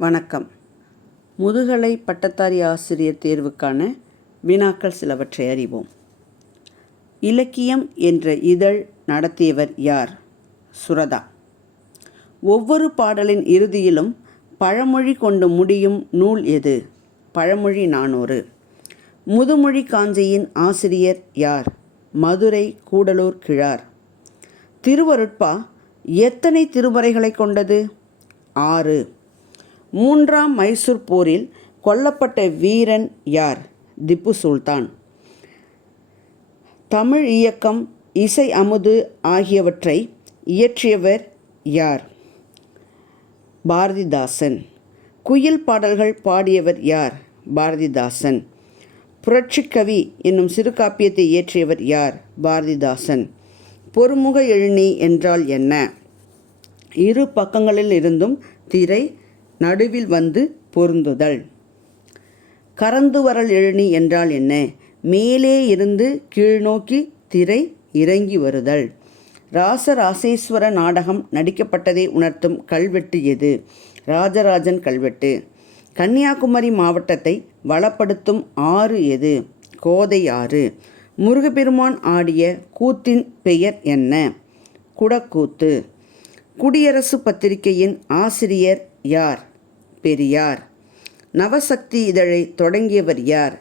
வணக்கம். முதுகலை பட்டதாரி ஆசிரியர் தேர்வுக்கான வினாக்கள் சிலவற்றை அறிவோம். இலக்கியம் என்ற இதழ் நடத்தியவர் யார்? சுரதா. ஒவ்வொரு பாடலின் இறுதியிலும் பழமொழி கொண்டு முடியும் நூல் எது? பழமொழி 400. முதுமொழி காஞ்சியின் ஆசிரியர் யார்? மதுரை கூடலூர் கிழார். திருவருட்பா எத்தனை திருமுறைகளை கொண்டது? 6. 3ஆம் மைசூர் போரில் கொல்லப்பட்ட வீரன் யார்? திப்பு சுல்தான். தமிழ் இயக்கம், இசை அமுது ஆகியவற்றை இயற்றியவர் யார்? பாரதிதாசன். குயில் பாடல்கள் பாடியவர் யார்? பாரதிதாசன். புரட்சிக்கவி என்னும் சிறுகாப்பியத்தை இயற்றியவர் யார்? பாரதிதாசன். பொருமுக எழுநி என்றால் என்ன? இரு பக்கங்களில் இருந்தும் திரை நடுவில் வந்து பொருந்துதல். கரந்துவரல் எழுநி என்றால் என்ன? மேலே இருந்து கீழ்நோக்கி திரை இறங்கி வருதல். ராசராசேஸ்வர நாடகம் நடிக்கப்பட்டதை உணர்த்தும் கல்வெட்டு எது? ராஜராஜன் கல்வெட்டு. கன்னியாகுமரி மாவட்டத்தை வளப்படுத்தும் ஆறு எது? கோதை ஆறு. முருகப்பெருமான் ஆடிய கூத்தின் பெயர் என்ன? குடக்கூத்து. குடியரசு பத்திரிகையின் ஆசிரியர் யார்? பெரியார். நவசக்தி இதழை தொடங்கியவர் யார்?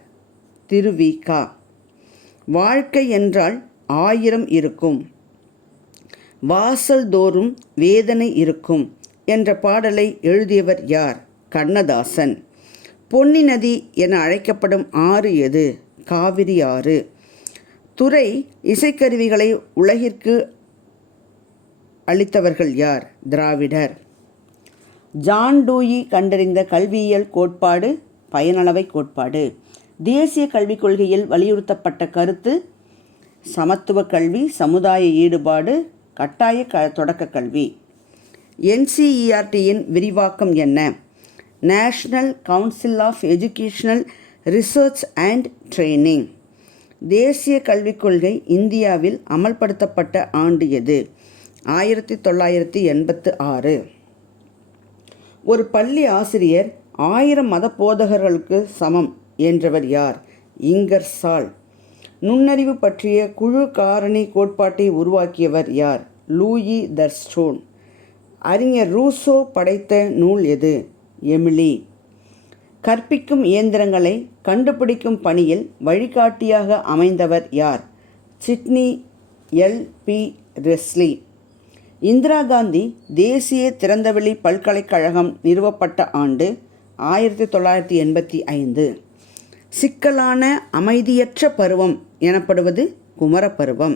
திருவிக. வாழ்க்கை என்றால் 1000 இருக்கும், வாசல் தோறும் வேதனை இருக்கும் என்ற பாடலை எழுதியவர் யார்? கண்ணதாசன். பொன்னி நதி என அழைக்கப்படும் ஆறு எது? காவிரி ஆறு. துறை இசைக்கருவிகளை உலகிற்கு அளித்தவர்கள் யார்? திராவிடர். ஜான் டூயி கண்டறிந்த கல்வியியல் கோட்பாடு பயனளவை கோட்பாடு. தேசிய கல்விக் கொள்கையில் வலியுறுத்தப்பட்ட கருத்து சமத்துவ கல்வி, சமுதாய ஈடுபாடு, கட்டாய தொடக்க கல்வி. NCERTயின் விரிவாக்கம் என்ன? National council of educational research and training. தேசிய கல்விக் கொள்கை இந்தியாவில் அமல்படுத்தப்பட்ட ஆண்டு எது? 1986. ஒரு பள்ளி ஆசிரியர் 1000 மத போதகர்களுக்கு சமம் என்றவர் யார்? இங்கர்சால். நுண்ணறிவு பற்றிய குழு காரணி கோட்பாட்டை உருவாக்கியவர் யார்? லூயி தர்ஸ்டோன். அறிஞர் ரூசோ படைத்த நூல் எது? எமிலி. கற்பிக்கும் இயந்திரங்களை கண்டுபிடிக்கும் பணியில் வழிகாட்டியாக அமைந்தவர் யார்? Sydney L.P. ரெஸ்லி. இந்திரா காந்தி தேசிய திறந்தவெளி பல்கலைக்கழகம் நிறுவப்பட்ட ஆண்டு 1985. சிக்கலான அமைதியற்ற பருவம் எனப்படுவது குமரப்பருவம்.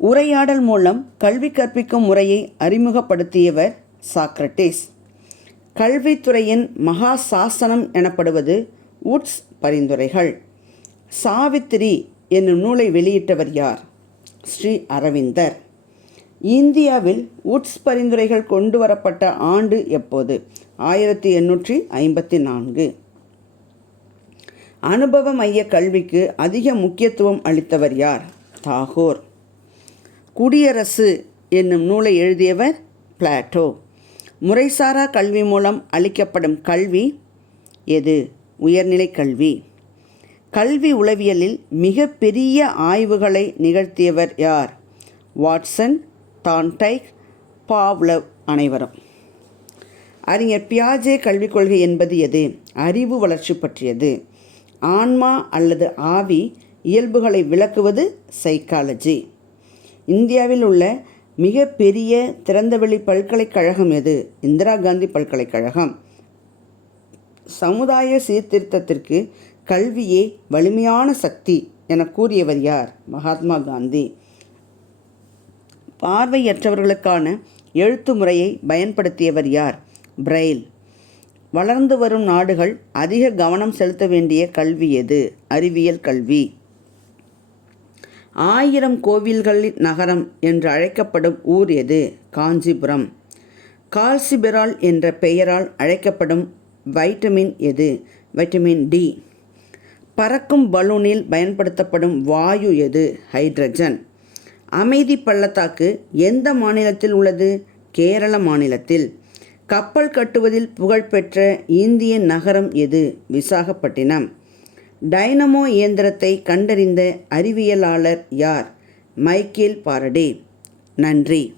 உரையாடல் மூலம் கல்வி கற்பிக்கும் முறையை அறிமுகப்படுத்தியவர் சாக்ரட்டிஸ். கல்வித்துறையின் மகா சாசனம் எனப்படுவது உட்ஸ் பரிந்துரைகள். சாவித்திரி என்னும் நூலை வெளியிட்டவர் யார்? ஸ்ரீ அரவிந்தர். இந்தியாவில் உட்ஸ் பரிந்துரைகள் கொண்டு வரப்பட்ட ஆண்டு எப்போது? 1854. அனுபவ மைய கல்விக்கு அதிக முக்கியத்துவம் அளித்தவர் யார்? தாகூர். குடியரசு என்னும் நூலை எழுதியவர் பிளாட்டோ. முறைசாரா கல்வி மூலம் அளிக்கப்படும் கல்வி எது? உயர்நிலை கல்வி. கல்வி உளவியலில் மிக பெரிய ஆய்வுகளை நிகழ்த்தியவர் யார்? வாட்சன், தான்டைக், பாவ்லவ் அனைவரும். அறிஞர் பியாஜே கல்விக் கொள்கை என்பது எது? அறிவு வளர்ச்சி பற்றியது. ஆன்மா அல்லது ஆவி இயல்புகளை விளக்குவது சைக்காலஜி. இந்தியாவில் உள்ள மிக பெரிய திறந்தவெளி பல்கலைக்கழகம் எது? இந்திரா காந்தி பல்கலைக்கழகம். சமுதாய சீர்திருத்தத்திற்கு கல்வியே வலிமையான சக்தி என கூறியவர் யார்? மகாத்மா காந்தி. பார்வையற்றவர்களுக்கான எழுத்து முறையை பயன்படுத்தியவர் யார்? பிரெயில். வளர்ந்து வரும் நாடுகள் அதிக கவனம் செலுத்த வேண்டிய கல்வி எது? அறிவியல் கல்வி. 1000 கோவில்களின் நகரம் என்று அழைக்கப்படும் ஊர் எது? காஞ்சிபுரம். கால்சிபெரால் என்ற பெயரால் அழைக்கப்படும் வைட்டமின் எது? Vitamin D. பறக்கும் பலூனில் பயன்படுத்தப்படும் வாயு எது? ஹைட்ரஜன். அமைதி பள்ளத்தாக்கு எந்த மாநிலத்தில் உள்ளது? கேரள மாநிலத்தில். கப்பல் கட்டுவதில் புகழ்பெற்ற இந்திய நகரம் எது? விசாகப்பட்டினம். டைனமோ இயந்திரத்தை கண்டறிந்த அறிவியலாளர் யார்? Michael Faraday. நன்றி.